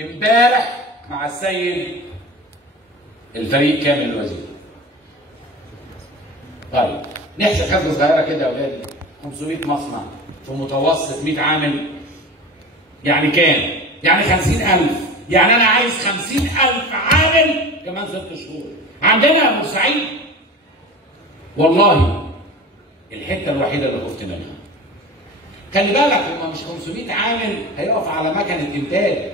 امبارح مع السيد الفريق كامل الوزير. طيب نحسب حسبه صغيره كده يا اولاد، 500 مصنع في متوسط 100 عامل، يعني كام؟ يعني 50,000. يعني انا عايز 50,000 عامل كمان 6 شهور. عندنا بورسعيد والله الحته الوحيده اللي خفت منها. خلي بالك هم مش 500 عامل هيقف على مكنه انتاج.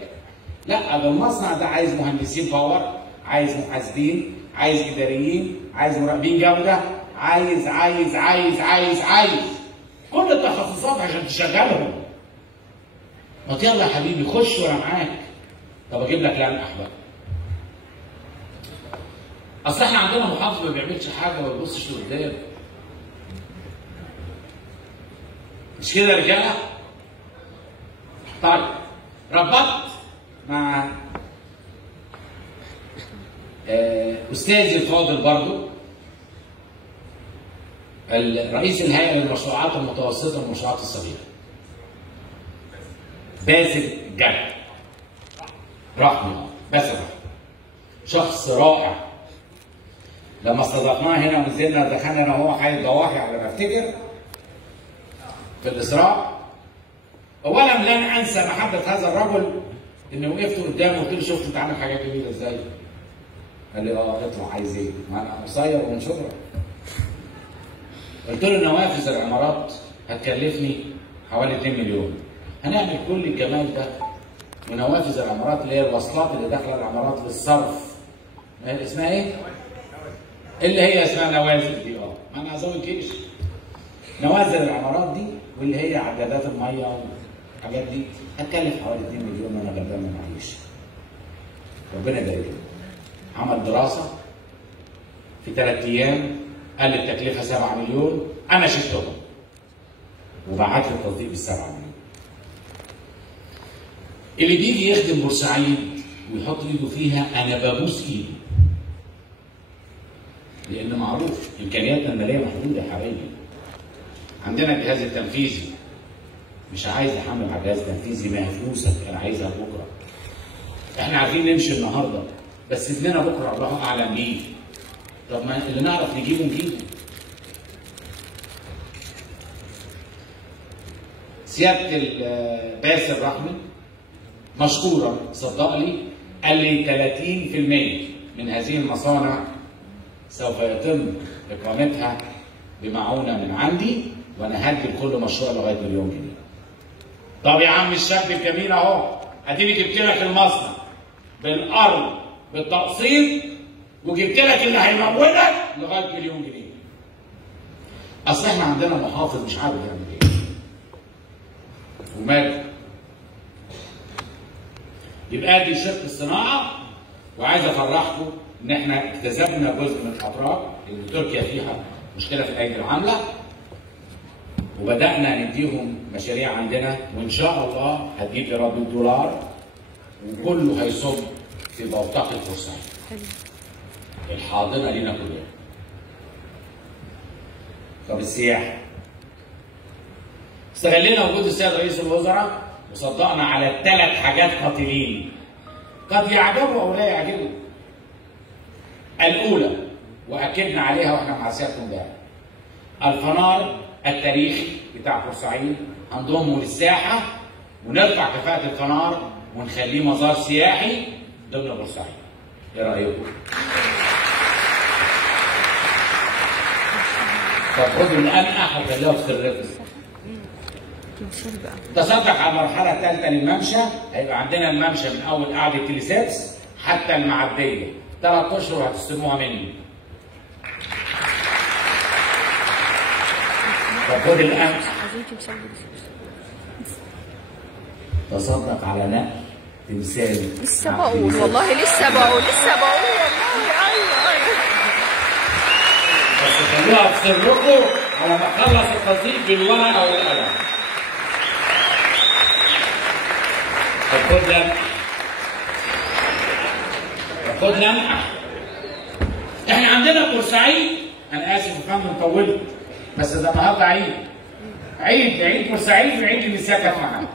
لا، ده المصنع ده عايز مهندسين باور، عايز محاسبين، عايز اداريين، عايز مراقبين جوده، عايز عايز عايز عايز عايز كل التخصصات عشان تشغلهم. ما يلا يا حبيبي خش وانا معاك. طب اجيب لك لمح بقى. اصل احنا عندنا محافظ ما بيعملش حاجه ما بيبصش لقدام. مش كده يا رجاله؟ طيب ربطت مع استاذي الفاضل برضو رئيس الهيئه للمشروعات المتوسطه والمشروعات الصغيره باسل الجبل رحمه. باسل رحمه شخص رائع. لما استضفناه هنا ونزلنا دخلنا انا وهو حي الضواحي على ما افتكر في الاسراء. اولا لن انسى محبه هذا الرجل، اني وقفت قدامه وقلت له شفت انت عامل حاجات جميله ازاي؟ قال لي اطلع عايز ايه؟ ما انا قصير ومن شبرا. قلت له نوافذ العمارات هتكلفني حوالي 2 مليون. هنعمل كل الجمال ده ونوافذ العمارات اللي هي الوصلات اللي داخله العمارات للصرف. اسمها ايه؟ اللي هي اسمها نوازل دي. ما انا هزود جيش. نوازل العمارات دي واللي هي عدادات الميه والحاجات دي هتكلف حوالي 2 مليون وانا غلبان ما معيش. ربنا يبارك له. عمل دراسه في 3 ايام قال لي التكلفه 7 مليون، انا شلتهم وبعت لي التصديق بال7 مليون. اللي بيجي يخدم بورسعيد ويحط ايده فيها انا ببوس ايده. لان معروف امكانياتنا الماليه محدوده يا حبايبي. عندنا الجهاز التنفيذي مش عايز احمل على الجهاز التنفيذي ما هي فلوسك انا عايزها بكره. احنا عارفين نمشي النهارده بس ابننا بكره الله اعلم بيه. طب ما اللي نعرف نجيبه نجيبه. سياده باسل رحمي مشكورا صدقني قال لي 30% من هذه المصانع سوف يتم اقامتها بمعونه من عندي وانا هدي لكل مشروع لغايه 1 مليون جنيه. طب يا عم الشاب الجميل اهو اديني جبت لك المصنع بالارض بالتقسيط وجبت لك اللي هيمولك لغايه 1 مليون جنيه. اصل احنا عندنا محافظ مش عارف يعمل ايه. ومال يبقى دي شق الصناعه. وعايز افرحكم ان احنا اكتسبنا جزء من الاتراك اللي تركيا فيها مشكله في الايدي العامله وبدانا نديهم مشاريع عندنا وان شاء الله هتجيب ايراد $1 وكله هيصب في بوتقه بورسعيد الحاضنه لينا كلنا. طب السياحه استغلينا وجود السيد رئيس الوزراء وصدقنا على 3 حاجات قاتلين قد يعجبوا او لا يعجبوا. الاولى واكدنا عليها واحنا مع سيادتكم امبارح الفنار التاريخي بتاع بورسعيد هنضمه للساحه ونرفع كفاءه الفنار ونخليه مزار سياحي ضمن بورسعيد. ايه رايكم؟ طب خدوا الانقح وخليها في الرفس. تصدق على المرحله الثالثه للممشى. هيبقى عندنا الممشى من اول قاعده تليسابس حتى المعديه 3 اشهر هتستلموها مني. طب خد الانقح. تصدق على نقل تمثال. لسه بقول والله لسه بقول والله. ايوه بس خلوها في سركم على ما اخلص التصديق بالورقه والقلم. طب خد لمحه. خد لمحه. احنا عندنا بورسعيد انا اسف يا فندم طولت بس ده النهارده عيد. عيد بورسعيد وعيد المساكه معانا.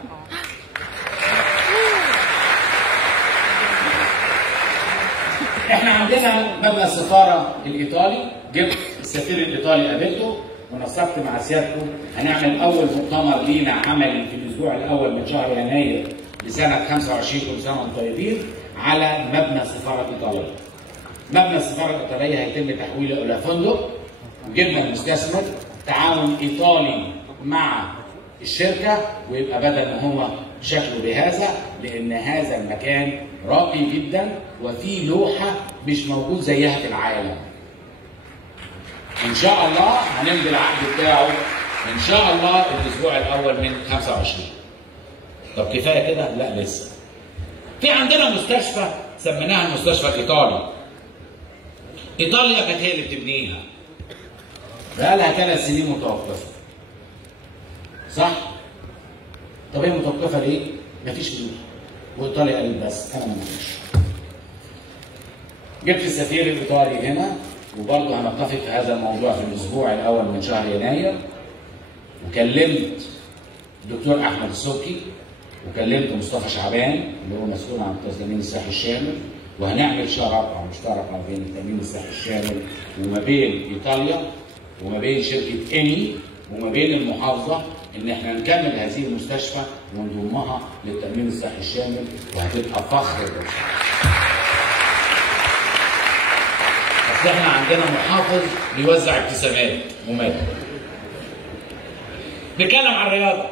عندنا مبنى السفاره الايطالي، جبت السفير الايطالي قابلته ونسقت مع سيادته، هنعمل اول مؤتمر لينا عملي في الاسبوع الاول من شهر يناير لسنه 25 كل سنه وانتم طيبين على مبنى السفاره الايطاليه. مبنى السفاره الايطاليه هيتم تحويله الى فندق، جبنا المستثمر تعاون ايطالي مع الشركه، ويبقى بدل ما هو شكله بهذا، لان هذا المكان راقي جدا وفيه لوحه مش موجود زيها في العالم. ان شاء الله هنمضي العقد بتاعه ان شاء الله الاسبوع الاول من 25. طب كفايه كده؟ لا لسه. في عندنا مستشفى سميناها المستشفى الايطالي. ايطاليا كانت هي اللي بتبنيها. بقى لها 3 سنين متوقفه. صح؟ طب هي متوقفه ليه؟ مفيش فلوس. وايطاليا قالت بس انا ما معيش. جبت السفير الايطالي هنا، وبرضه هنتفق في هذا الموضوع في الاسبوع الاول من شهر يناير. وكلمت الدكتور احمد السبكي، وكلمت مصطفى شعبان اللي هو مسؤول عن التامين الصحي الشامل، وهنعمل شراكه مشتركه بين التامين الصحي الشامل وما بين ايطاليا وما بين شركه ايمي وما بين المحافظه، ان احنا نكمل هذه المستشفى ونضمها للتامين الصحي الشامل، وهتبقى فخر للمستشفى. اصل احنا عندنا محافظ بيوزع ابتسامات ومال. نتكلم عن الرياضه.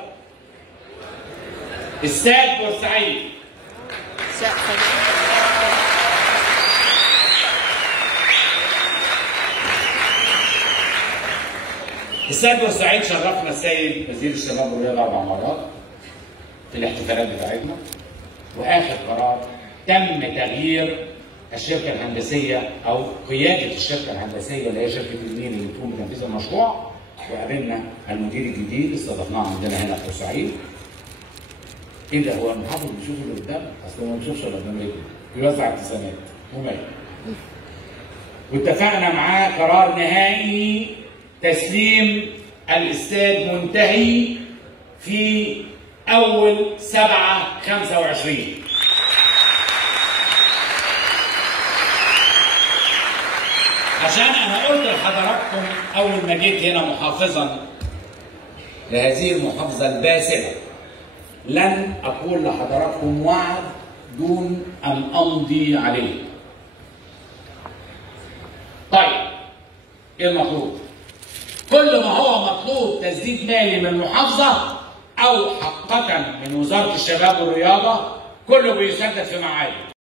استاد بورسعيد. استاد بورسعيد شرفنا السيد وزير الشباب والرياضه 4 مرات في الاحتفالات بتاعتنا، واخر قرار تم تغيير الشركه الهندسيه او قياده الشركه الهندسيه اللي هي شركه النيل اللي بتقوم بتنفيذ المشروع، وقابلنا المدير الجديد استضفناه عندنا هنا في بورسعيد. ايه ده؟ هو المحافظ بيشوف اللي قدام؟ اصل ما بيشوفش اللي قدام ليه؟ بيوزع ابتسامات ومال. واتفقنا معاه قرار نهائي تسليم الاستاد منتهي في اول 7/25. عشان انا قلت لحضراتكم اول ما جيت هنا محافظا لهذه المحافظه الباسله، لن اقول لحضراتكم وعد دون ان امضي عليه. طيب ايه المطلوب؟ كل ما هو مطلوب تسديد مالي من المحافظه او حقا من وزاره الشباب والرياضه كله بيسدد في ميعاده.